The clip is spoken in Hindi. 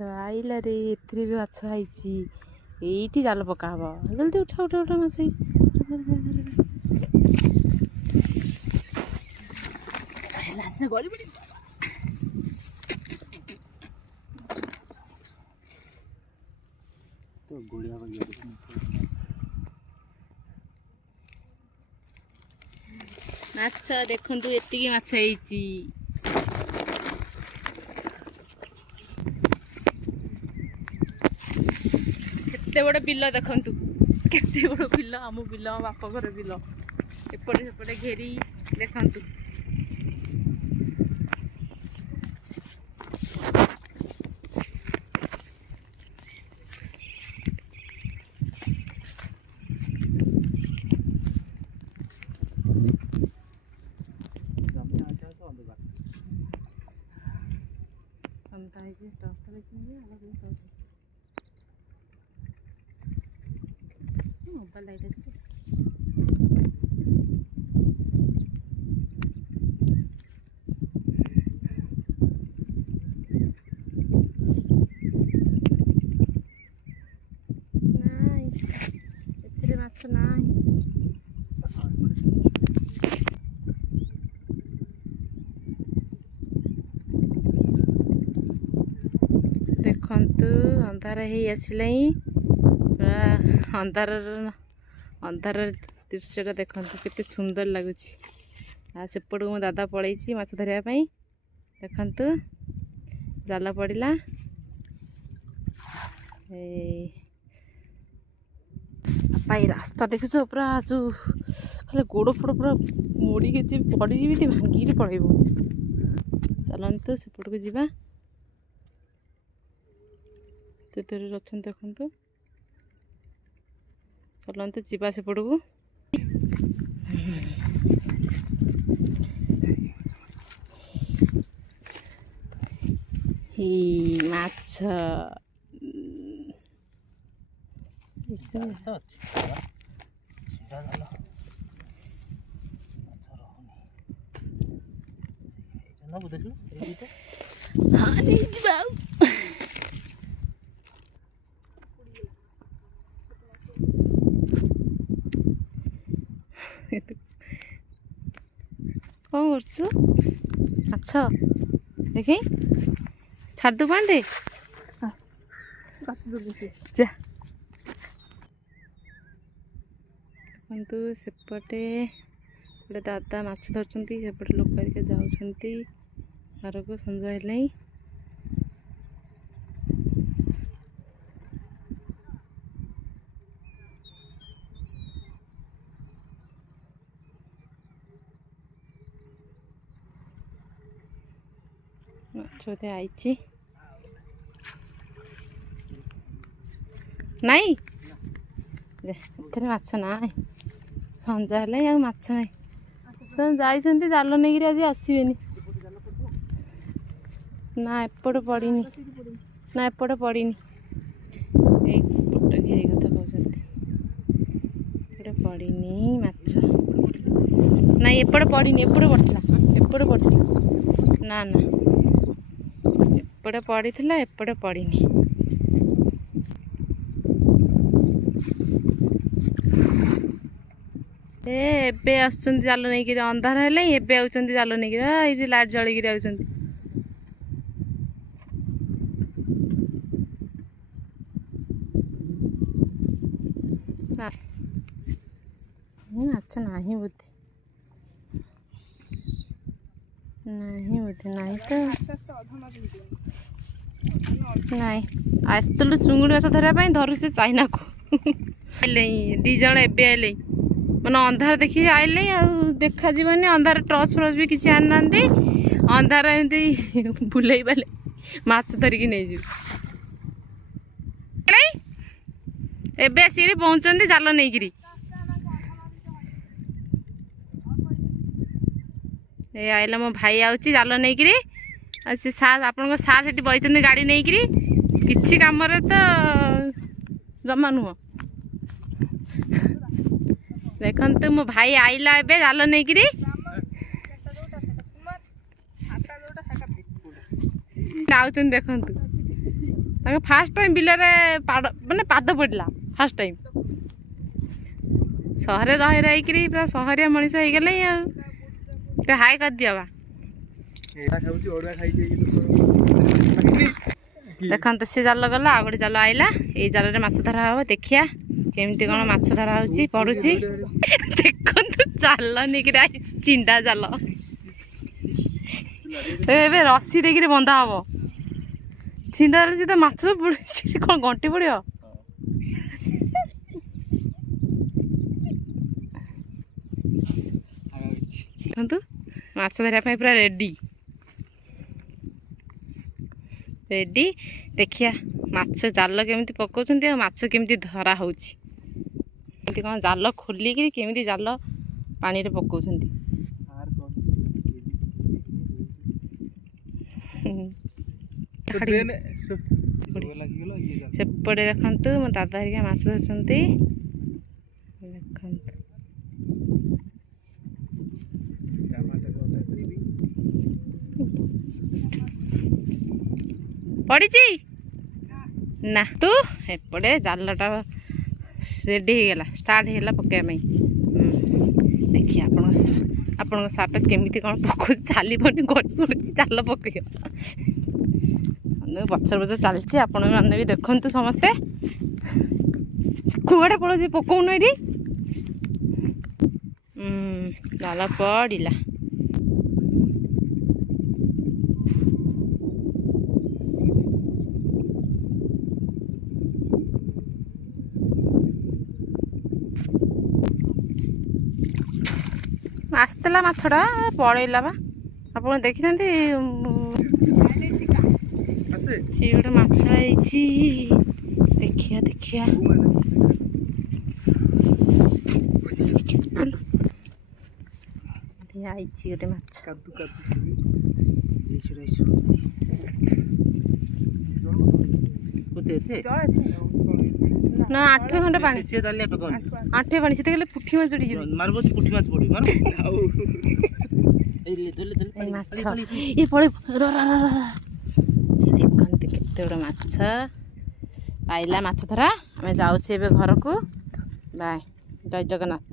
आइला रे एथिरे भी माछ आइची एइटी जाल पका हबो जल्दी उठा उठा उठा माछ आइची हेला से गली बडी तो गोलिया गलिया माछ देखंतु एतिकी माछ आइची केते बड़ बिल देखंतु केते बड़ बिल आम बिल बाप घर बिल एपटे सेपटे घेरी देखंतु मोबाइल लाइट अच्छे नाई एथिरे माछ नाई देखंतु अंधार हे आसिलाई पूरा अंधार अंधार दृश्य देखंतु केते सुंदर लगुच आ सेपट मो दादा पळैची माछ धरिया पई देखंतु जाल पड़िला ए पाई रास्ता देखुछ पूरा जो खाली गोड़ फोड़ पूरा मोड़ी के जी पड़ी जीवी भांगी रे पळैबो चलंतु सेपट को जीवा तेरे रचन देखंतु चलते जीवा सेपट को माछ हाँ नहीं जीवा कौन कर अच्छा देखे छाड़ दो पांडे जा देखु सेपटे गोटे दादा माछ धरती सेपटे लोक जाऊँगी घर को संज है माछ आई नाई एथरे माछ ना संजा है माछ ना जाइछन्ति जाल नहीं आज आसबेनी ना एपटे पड़नी ना एपटे पड़नी घेरी कथा कहते पड़नी माछ ना एपटे पड़नी एपटे पड़ता ना ना एपटे पड़ी एपटे पड़नी एबे आसुचंती जाल नहीं कि अंधार है एबे आउचंती जाल नहीं कि ये लाइट जलिक आउचंती अच्छा नहीं बुद्धि नहीं बुद्धि नहीं तो नहीं आसलु चुंगुड़ी माछ धरवाई धरुचे चाइना को दी जन एबे आइले मैंने अंधार देखिए आइले देखा जीवनी अंधार टर्च फ्रच भी किसी आना अंधार एमती बुले बाले माछ धरिकी नहीं जी एबे आसिक पहुँचती जाल नहीं ए आइला मो भाई आउची जाल नहीं कि से सार आपण सार से बही गाड़ी नहीं कि कम तो जमा नुह देखते मो भाई आइला एबे जाल नहीं कि आउचन देखंतु फास्ट टाइम बिलरे माने पाद पड़ला फास्ट टाइम सहरे रही रही पूरा सहरिया मनीष हो गले हाई कर दिया बा देखते सी जाल गला आ गए जाल आईला ये जाल माछ धरा हम देखिया केमती कौन माछ धरा हो पड़ुची देखु जाल नहीं चिंडा जाल ए रसी देख बंधा हम चिंडा तो माछ कौन घंटी पड़ो देखु माछ धरने पूरा रेडी रेडी देखिया माछ जाल केमिति पकाउछन्ती आ माछ केमिति धरा होउछि केमिति कोन जाल खोली कि केमिति जाल पानी रे पकाउछन्ती सेपटे देखंतु मो दादा हरिका माछ धरछन्ती देखंतु पड़ी ना तू एपटे जालटा रेडी हो स्टार्ट होगा पकड़ देखिए आपण सार्ट केमी कौन पक चल गड़ी पड़ी जाल पक बचर बचर चलती आपण मैंने भी देखु समस्ते कड़े पड़ो पकौन ये जाल पड़ा आसला माछटा पड़ेला बा आप देखी गोटे माछ देखिया देखिया गोटे माछ ना 8 घंटा पानी 8 पानी से पुठी माछ चढ़ी मारबो पुठी माछ पड़ी मार ये पड़े देखते केते बड़ा माछ पाइला माछ धरा आम जाऊे घर को बाय जय जगन्नाथ।